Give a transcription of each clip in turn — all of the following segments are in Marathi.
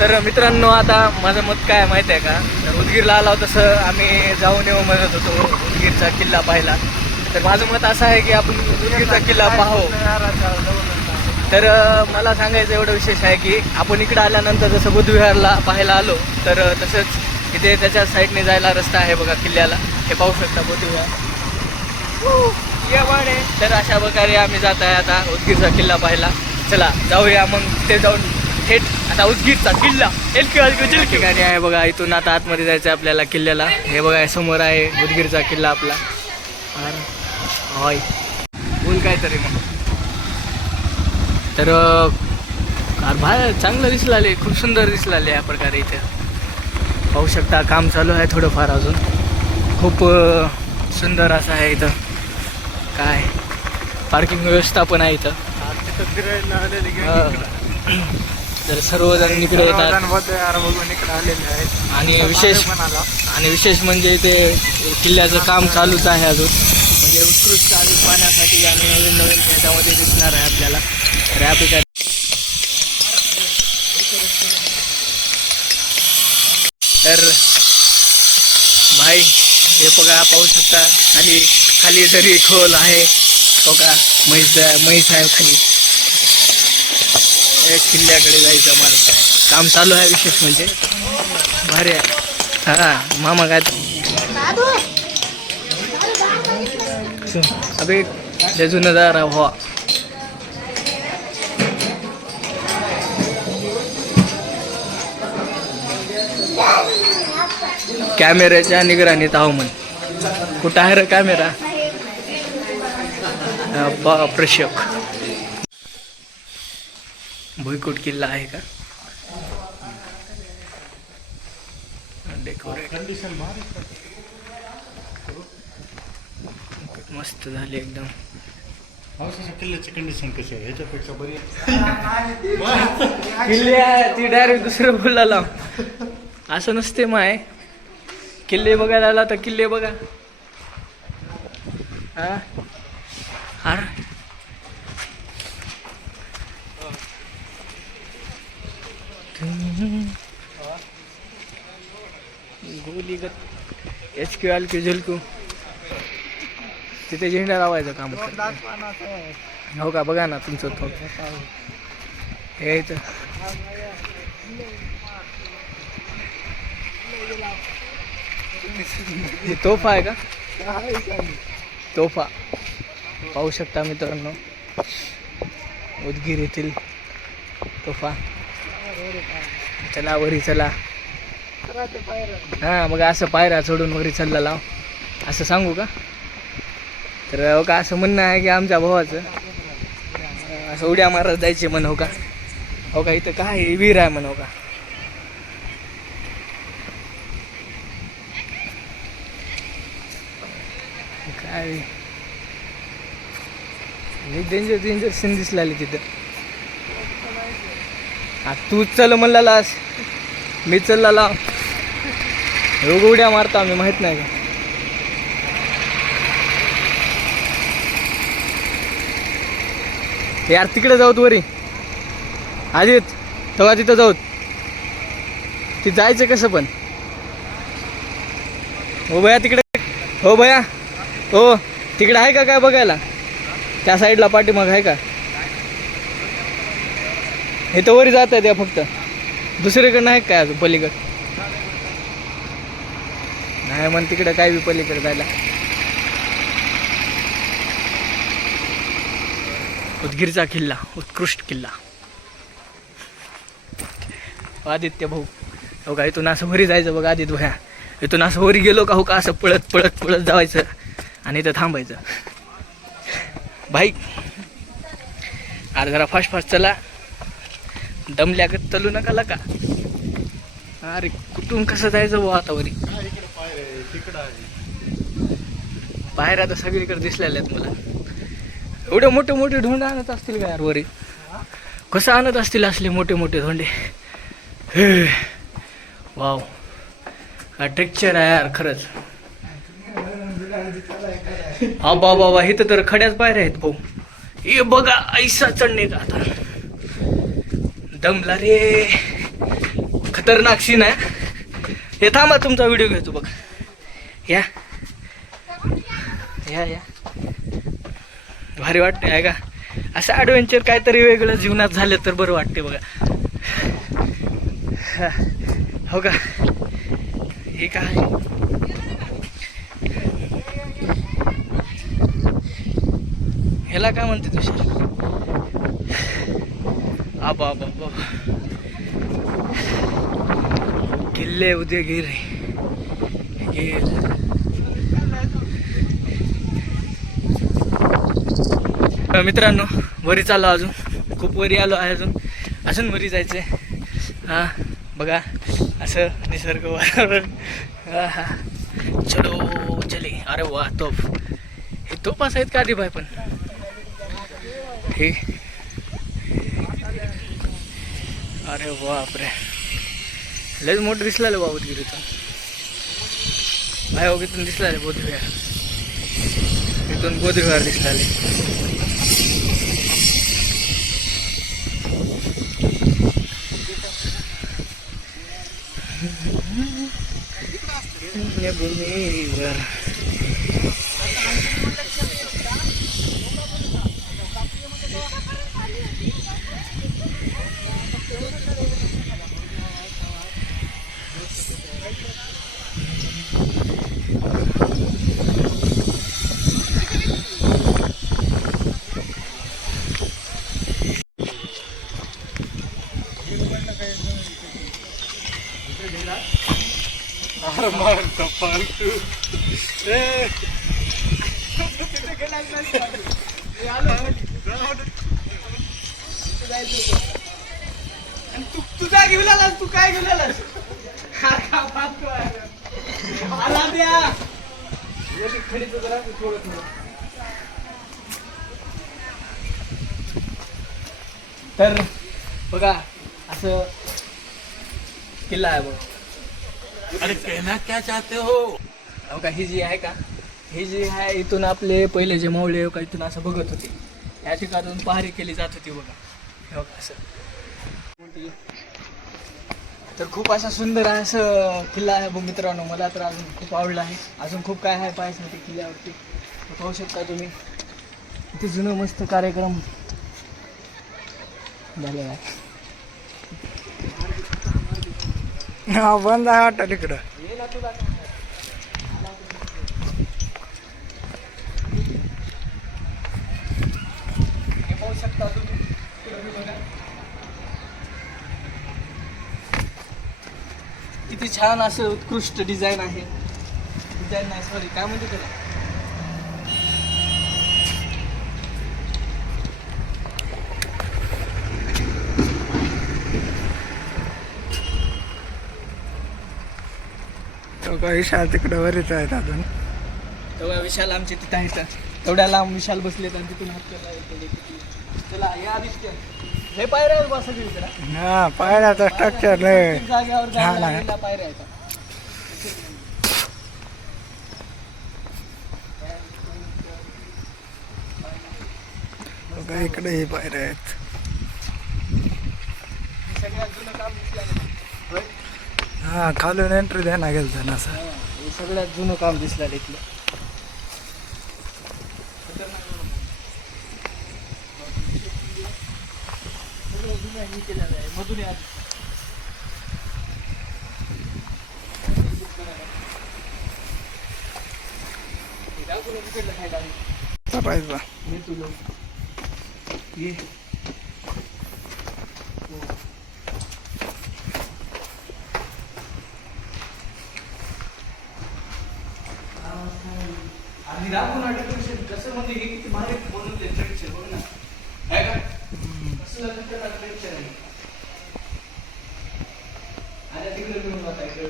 तर मित्रांनो आता माझं मत काय माहिती आहे का? तर उदगीरला आला तसं आम्ही जाऊन येऊ म्हणत होतो उदगीरचा किल्ला पाहिला तर माझं मत असं आहे की आपण उदगीरचा किल्ला पाहू. तर मला सांगायचं एवढं विशेष आहे की आपण इकडे आल्यानंतर जसं बुद्धविहारला पाहायला आलो तर तसंच इथे त्याच्या साईडने जायला रस्ता आहे बघा किल्ल्याला. हे पाहू शकता बुद्धविहार ये तर अशा प्रकारे आम्ही जात आहे आता उदगीरचा किल्ला पाहायला. चला जाऊया मग ते जाऊन आता उदगीरचा किल्ला. ठिकाणी आहे बघा इथून आता आतमध्ये जायचं आहे आपल्याला किल्ल्याला. हे बघा समोर आहे उदगीरचा किल्ला आपला. होय. बोल काय तरी मग तर बाहेर चांगलं दिसलं आले खूप सुंदर दिसलं आले या प्रकारे इथे. पाहू शकता काम चालू आहे थोडंफार अजून. खूप सुंदर असं आहे इथं. काय? पार्किंग व्यवस्था पण आहे इथं. तर सर्वजण इकडे येतात. आणि विशेष आणि विशेष म्हणजे ते किल्ल्याचं काम चालूच आहे अजून. म्हणजे उत्कृष्ट अजून पाहण्यासाठी आणि नवीन नवीन याच्यामध्ये दिसणार आहे आपल्याला. तर या ठिकाणी तर भाई हे बघा पाहू शकता खाली खाली दरी खोल आहे. बघा म्हैस म्हैस आहे खाली. एक किल्ल्याकडे जायचं मार्ग आहे काम चालू आहे विशेष म्हणजे. भारी आहे. हा मामा काय अबे जजू नजारा व्हा. कॅमेऱ्याच्या निगराणीत आहो म्हण. कुठं आहे रे कॅमेरा? प्रेक्षक. भुईकोट किल्ला आहे का? डेकोरेट मस्त झाली एकदम. पावसाच्या किल्ल्याची कंडिशन कशी आहे? बरी किल्ले ती डायरेक्ट दुसरं बोलायला. असं नसते माय. किल्ले बघायला आला तर किल्ले बघा. हा अरे गोलीगत एच क्यू एल क्यू झुलकू तिथे झेंडा लावायचं काम हो का? बघा ना तुमचं तो. हे हे तोफा आहे का? तोफा. पाहू शकता मित्रांनो. उदगीर येथील तोफा. चला वरी चला. हा मग असं पायऱ्या सोडून वरी चालला लाव. असं सांगू का? तर हो का असं म्हणणं आहे की आमच्या भावाचं. असं उड्या मारत जायचे म्हण हो का? हो का इथं काय विहीर आहे म्हण हो का? काय डेंजर डेंजर सीन दिसला तिथं तू चल म्हणलास मी चालला रोग उड्या मारतो आम्ही माहीत नाही का? यार तिकडे जाऊत वरी. आधीच तेव्हा तिथं जाऊत. ती जायचं कसं पण. हो भया तिकडे. हो भया. हो तिकडे आहे का काय बघायला? त्या साईडला पाठीमाग आहे का? हे तर वरी जात आहे त्या फक्त. दुसरीकडे नाही काय अजून पलीकड? नाही मग तिकडं काय बी पलीकडे जायला. उदगीरचा किल्ला उत्कृष्ट किल्ला. आदित्य भाऊ. हो का इथून असं वरी जायचं बघा आदित्य भया इथून असं वरी गेलो का हो का असं पळत पळत पळत जायचं आणि इथं थांबायचं. भाई आज जरा फास्ट फास्ट चला. दमल्यागत चलू नका लका अरे कुठून कसं जायचं भाऊ आता वरी? तिकडं बाहेर आता सगळीकडे दिसलेल्या आहेत मला. एवढे मोठे मोठे धोंडे आणत असतील का यार वरी? कसं आणत असतील असले मोठे मोठे धोंडे? वाव. हा ट्रेक्चर आहे यार खरंच. हा बा बाबा इथं तर खड्याच पायऱ्या आहेत भाऊ. हे बघा ऐसा चढणे का आता? दमला रे. खतरनाक सीन आहे. हे थांबा तुमचा व्हिडिओ घेतो बघ. या. या या. भारी वाटते आहे का? असं ॲडव्हेंचर काहीतरी वेगळं जीवनात झालं तर बरं वाटते बघा. हो. का? हे काय ह्याला काय म्हणते तुझ्या आबाबा आबा किल्ले उदे गिर गिर। मित्रांनो वरी चाललो अजून. खूप वरी आलो आहे अजून. अजून वरी जायचं आहे हां बघा असं निसर्ग वातावरण. हा हा. चलो चले. अरे वा तोफ. हे तोफ आहेत का आधी भाई पण? हे अरे बापरे. लयच मोठं दिसला बाबतगिरीतून भाई तिथून हो, दिसला रे बोधविहार. इथून बोधविहार दिसला भूमीवर. तू तू तुझा घेऊन आलास तू काय घेऊन आलास आला द्या खडीचं जरा थोडं थोडं तर बघा असं किल्ला आहे बघ. अरे कहना क्या चाहते हो? हो का ही जी आहे का? ही जी आहे इथून आपले पहिले जे मावळे का इथून असं बघत होते. या ठिकाणून पहारी केली जात होती बघा. हो असं. तर खूप असा सुंदर आहे असं किल्ला आहे बघ मित्रांनो. मला तर अजून खूप आवडला आहे. अजून खूप काय आहे पाहायसाठी किल्ल्यावरती. तर पाहू शकता तुम्ही. इथे जुनं मस्त कार्यक्रम झालेला आहे. हा बंद आहे वाटतं तिकडं. ना तुला हे पाहू शकता इकडं किती छान असं उत्कृष्ट डिझाईन आहे. डिझाईन नाही सॉरी काय म्हणते त्याला? तो काही विशाल तिकडं वरीच आहेत अजून. तेव्हा विशाल आमचे तिथं आहेत. तेवढ्या लांब विशाल बसलेत आणि तिथून हात केला चला या आदित्य हे पायऱ्यावर बसा की जरा हा पायऱ्याचं स्ट्रक्चर लय जागेवर पायऱ्या आहेत. तो इकडे ही पायऱ्या आहेत हे सगळ्यात जुनं काम दिसलं होय? हा खालून एंट्री द्यायला गेलं ना असं हा, सगळ्यात जुनं काम दिसलं इथलं सगळं जुनं हे केलेलं आहे. मधून ये आणि दाखवून डेकोरेशन कसं म्हणजे हे किती भारी बनवले ट्रेडचे बघ ना. आहे का? कसं खतरनाक ट्रेडचे आहे आणि तिकडे घेऊन जाता इकडे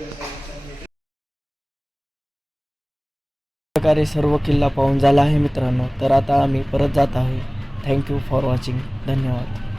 प्रकारे सर्व किल्ला पाहून झाला आहे मित्रांनो. तर आता आम्ही परत जात आहोत. थँक्यू फॉर वॉचिंग धन्यवाद.